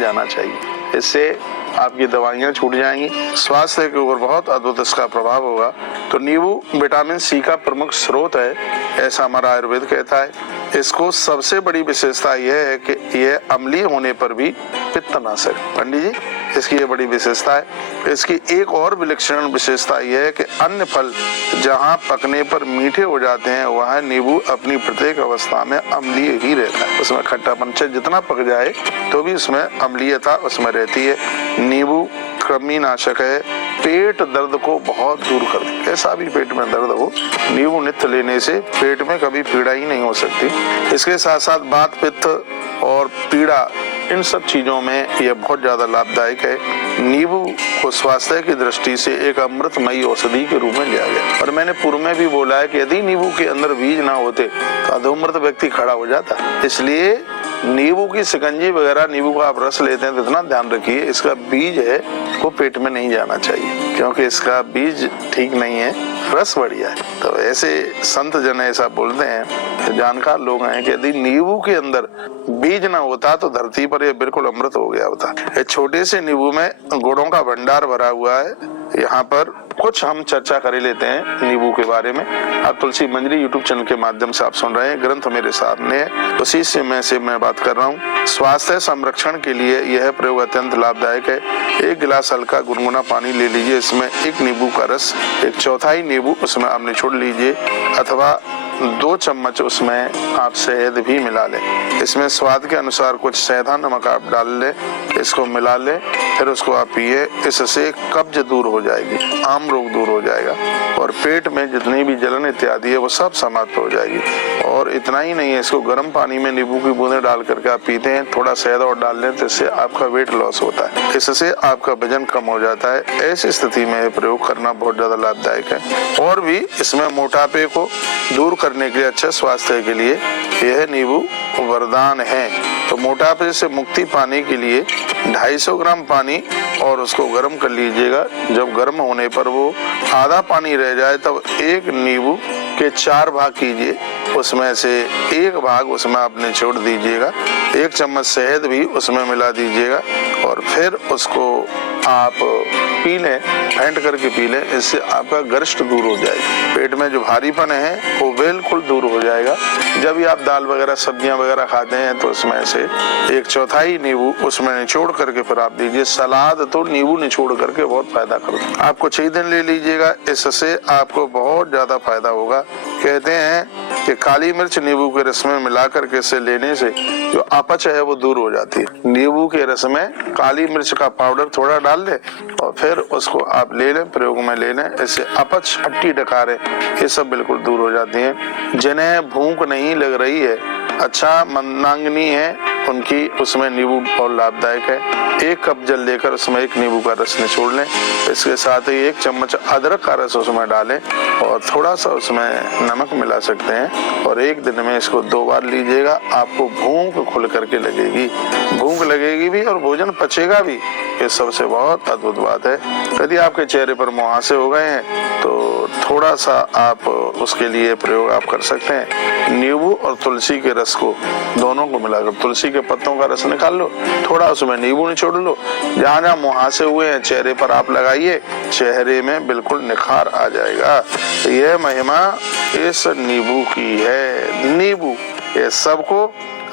जाना चाहिए। इससे आपकी दवाइयाँ छूट जाएंगी, स्वास्थ्य के ऊपर बहुत अद्भुत इसका प्रभाव होगा। तो नींबू विटामिन सी का प्रमुख स्रोत है, ऐसा हमारा आयुर्वेद कहता है। इसको सबसे बड़ी विशेषता यह है कि यह अम्लीय होने पर भी पित्तनाशक। पंडित जी, इसकी ये बड़ी विशेषता है। इसकी एक और विलक्षण विशेषता यह है कि अन्य फल जहाँ पकने पर मीठे हो जाते हैं, वहाँ नींबू अपनी प्रत्येक अवस्था में अम्लीय ही रहता है। उसमें खट्टापन जितना पक जाए तो भी उसमें अम्लीयता उसमें रहती है। नींबू कृमिनाशक है, पेट दर्द को बहुत दूर कर दे। कैसा भी पेट में दर्द हो, नींबू नित्य लेने से पेट में कभी पीड़ा ही नहीं हो सकती। इसके साथ साथ वात, पित्त और पीड़ा, इन सब चीजों में यह बहुत ज्यादा लाभदायक है। नींबू को स्वास्थ्य की दृष्टि से एक अमृतमयी औषधि के रूप में लिया गया। और मैंने पूर्व में भी बोला है कि यदि नींबू के अंदर बीज ना होते तो अधोमृत व्यक्ति खड़ा हो जाता। इसलिए नींबू की शिकंजी वगैरह, नींबू का आप रस लेते हैं तो इतना ध्यान रखिए, इसका बीज है वो पेट में नहीं जाना चाहिए, क्योंकि इसका बीज ठीक नहीं है, रस बढ़िया है। तो ऐसे संत जन ऐसा बोलते हैं, तो जानकार लोग हैं कि यदि नींबू के अंदर बीज ना होता तो धरती पर ये बिल्कुल अमृत हो गया होता। ये छोटे से नींबू में गुणों का भंडार भरा हुआ है। यहाँ पर कुछ हम चर्चा कर लेते हैं नींबू के बारे में। आप तुलसी मंजरी यूट्यूब चैनल के माध्यम से आप सुन रहे हैं, ग्रंथ मेरे सामने है, उसी से मैं बात कर रहा हूँ। स्वास्थ्य संरक्षण के लिए यह प्रयोग अत्यंत लाभदायक है। एक गिलास हल्का गुनगुना पानी ले लीजिए, इसमें एक नींबू का रस, एक चौथाई नींबू उसमें आप निचोड़ लीजिए, अथवा 2 चम्मच उसमें आप शहद भी मिला लें। इसमें स्वाद के अनुसार कुछ सेंधा नमक आप डाल लें, इसको मिला लें, फिर उसको आप पिए। इससे कब्ज दूर हो जाएगी, आम रोग दूर हो जाएगा, और पेट में जितनी भी जलन इत्यादि है वो सब समाप्त हो जाएगी। और इतना ही नहीं है, इसको गर्म पानी में नींबू की बूंदें डाल करके आप पीते हैं, थोड़ा शहद और डाल लें तो इससे आपका वेट लॉस होता है, इससे आपका वजन कम हो जाता है। ऐसी स्थिति में प्रयोग करना बहुत ज्यादा लाभदायक है। और भी इसमें मोटापे को दूर करने के लिए, अच्छे स्वास्थ्य के लिए यह नींबू वरदान है। तो मोटापे से मुक्ति पाने के लिए 250 ग्राम पानी और उसको गर्म कर लीजिएगा। जब गर्म होने पर वो आधा पानी रह जाए तब एक नींबू के 4 भाग कीजिए, उसमें से 1 भाग उसमें आप निचोड़ दीजिएगा, 1 चम्मच शहद भी उसमें मिला दीजिएगा, और फिर उसको आप पी लें, फेंट करके पी लें। इससे आपका गरिष्ठ दूर हो जाएगा, पेट में जो भारीपन है वो बिल्कुल दूर हो जाएगा। जब भी आप दाल वगैरह सब्जियां वगैरह खाते हैं तो उसमें से 1/4 नींबू उसमें निचोड़ करके फिर आप दीजिए। सलाद तो नींबू निचोड़ करके बहुत फायदा करता है। आप कुछ ही दिन ले लीजिएगा, इससे आपको बहुत ज्यादा फायदा होगा। कहते हैं कि काली मिर्च नींबू के रस में मिला करके इसे लेने से जो अपच है वो दूर हो जाती है। नींबू के रस में काली मिर्च का पाउडर थोड़ा डाल ले और फिर उसको आप ले लें, प्रयोग में ले लें, इससे अपच, हट्टी डकारें, ये सब बिल्कुल दूर हो जाती हैं। जिन्हें भूख नहीं लग रही है, अच्छा मंदाग्नि है उनकी, उसमें नींबू बहुत लाभदायक है। 1 कप जल लेकर उसमें 1 नींबू का रस निचोड़ लें, इसके साथ ही 1 चम्मच अदरक का रस उसमें डालें और थोड़ा सा उसमें नमक मिला सकते हैं, और 1 दिन में इसको 2 बार लीजिएगा। आपको भूख खुल करके लगेगी, भूख लगेगी भी और भोजन पचेगा भी। ये सबसे बहुत अद्भुत बात है। यदि आपके चेहरे पर मुहासे हो गए हैं तो थोड़ा सा आप उसके लिए प्रयोग आप कर सकते हैं। नींबू और तुलसी के रस को दोनों को मिलाकर, तुलसी के पत्तों का रस निकाल लो, थोड़ा उसमें नींबू निचोड़ लो, जहाँ जहाँ मुहासे हुए हैं चेहरे पर आप लगाइए, चेहरे में बिल्कुल निखार आ जाएगा। यह महिमा इस नींबू की है। नींबू ये सबको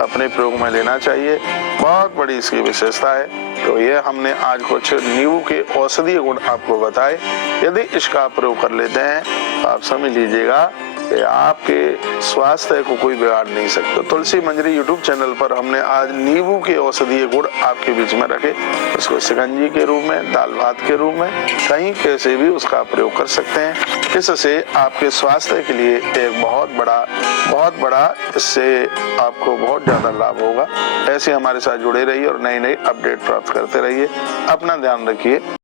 अपने प्रयोग में लेना चाहिए, बहुत बड़ी इसकी विशेषता है। तो ये हमने आज कुछ नींबू के औषधीय गुण आपको बताए। यदि इसका प्रयोग कर लेते हैं तो आप समझ लीजिएगा कि आपके स्वास्थ्य को कोई बिगाड़ नहीं सकता। तुलसी मंजरी यूट्यूब चैनल पर हमने आज नींबू के औषधीय गुण आपके बीच में रखे। उसको शिकंजी के रूप में, दाल भात के रूप में, कहीं कैसे भी उसका प्रयोग कर सकते हैं। इससे आपके स्वास्थ्य के लिए एक बहुत बड़ा इससे आपको बहुत ज्यादा लाभ होगा। ऐसे हमारे साथ जुड़े रहिए और नई अपडेट प्राप्त करते रहिए। अपना ध्यान रखिए।